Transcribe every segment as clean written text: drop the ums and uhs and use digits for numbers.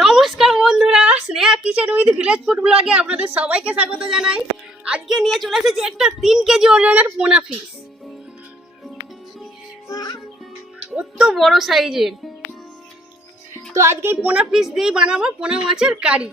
নমস্কার বন্ধুরা, Sneha kitchen with village food ব্লগে আপনাদের সবাইকে স্বাগত জানাই। আজকে নিয়ে চলে এসেছি একটা 3 কেজি ওজনের পোনা ফিশ, কত বড় সাইজের। তো আজকে এই পোনা ফিশ দিয়েই বানাবো পোনা মাছের কারি।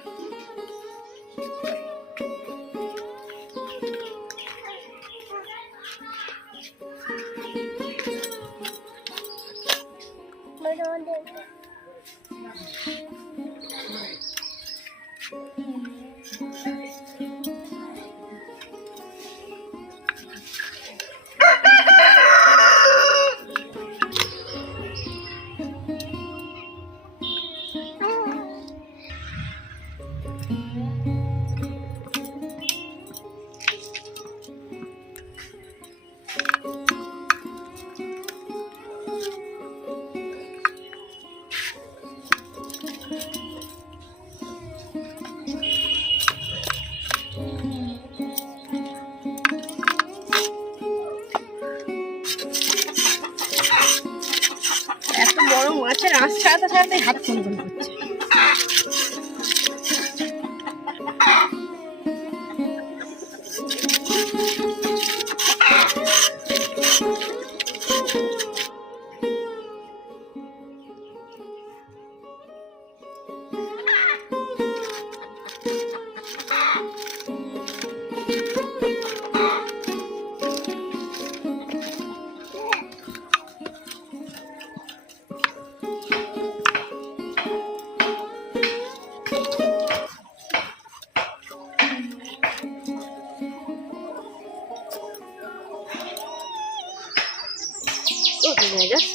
এত বড় মাছের আঁশ ছাড়াতে ছাড়াতে হাত কমজোর করছে।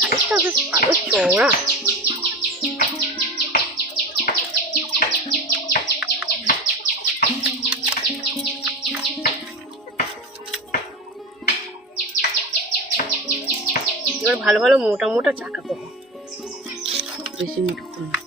সাইজটা বেশ ভালো চওড়া। এবার ভালো ভালো মোটা মোটা চাকা পাবো, বেশি মোটা করবো।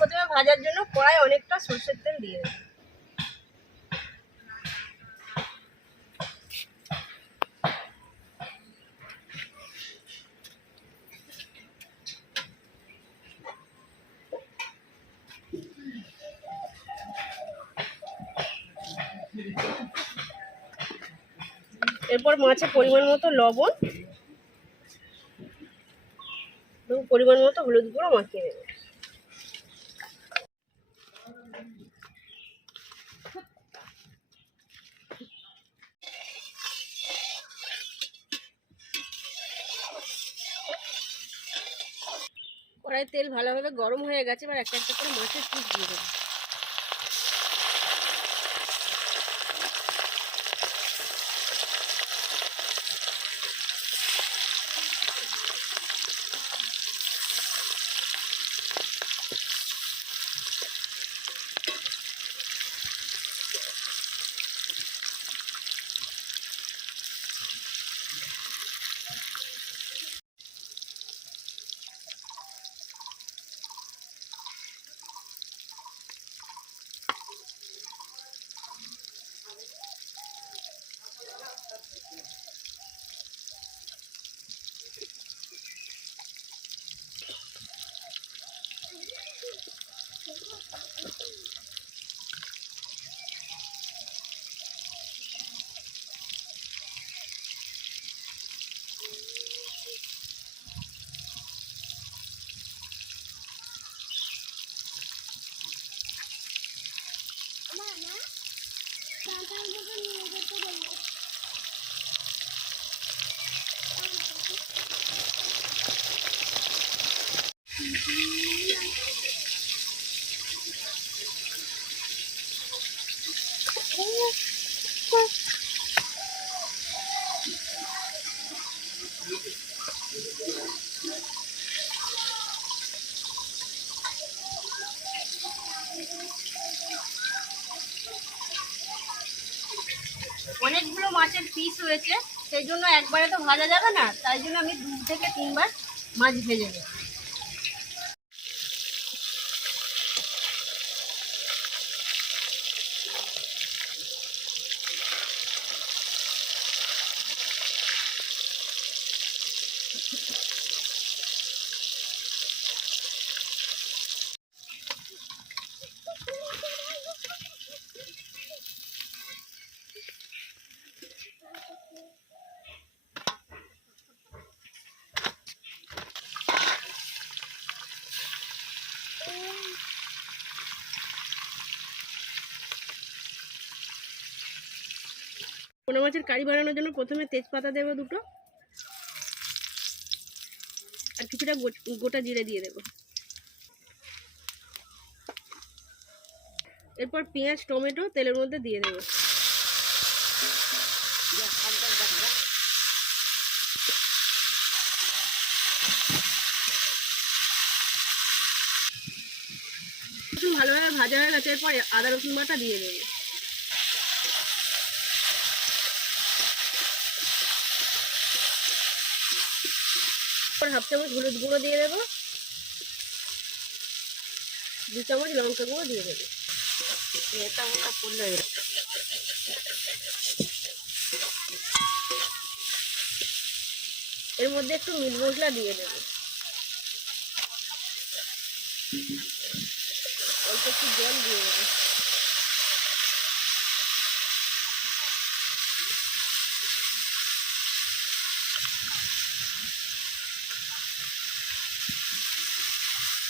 প্রথমে ভাজার জন্য কড়াই অনেকটা সরষের তেল দিয়ে দেব। এরপর মাছে পরিমাণ মতো লবণ এবং পরিমাণ মতো হলুদ গুঁড়ো মাখিয়ে দেবো। কড়াই তেল ভালোভাবে গরম হয়ে গেছে, এবার একটা একটা করে মাছের পিস দিয়ে দেবো। অনেকগুলো মাছের পিস হয়েছে, সেই জন্য একবারে তো ভাজা যাবে না, তাই জন্য আমি 2 থেকে 3 বার মাছ ভেজে নেব। পোনা মাছের কারি বানানোর জন্য প্রথমে তেজপাতা দেবো 2টো, আর কিছুটা গোটা জিরে দিয়ে দেবো। এরপর পেঁয়াজ টমেটো তেলের মধ্যে দিয়ে দেবো। ভালোভাবে ভাজা হয়ে গেছে, এরপর আদা রসুন বাটা দিয়ে দেবো। হাফ চামচ হলুদ গুঁড়ো দিয়ে দেবো, 2 চামচ লঙ্কা গুঁড়ো দিয়ে দেবো। এর মধ্যে একটু মিট মশলা দিয়ে দেবো, অল্প একটু জল দিয়ে দেবো।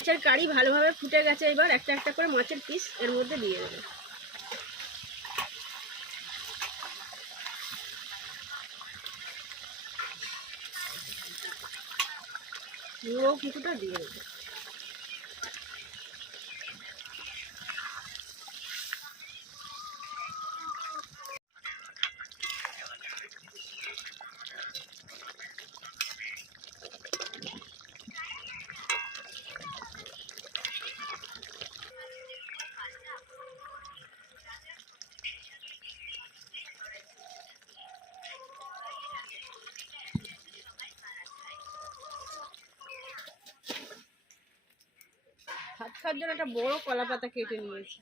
মাছের কারি ভালোভাবে ফুটে গেছে, এবার একটা একটা করে মাছের পিস এর মধ্যে দিয়ে দেবো। নুনও কিছুটা দিয়ে দেবো। ভাত খাওয়ার জন্য একটা বড় কলা পাতা কেটে নিয়েছি।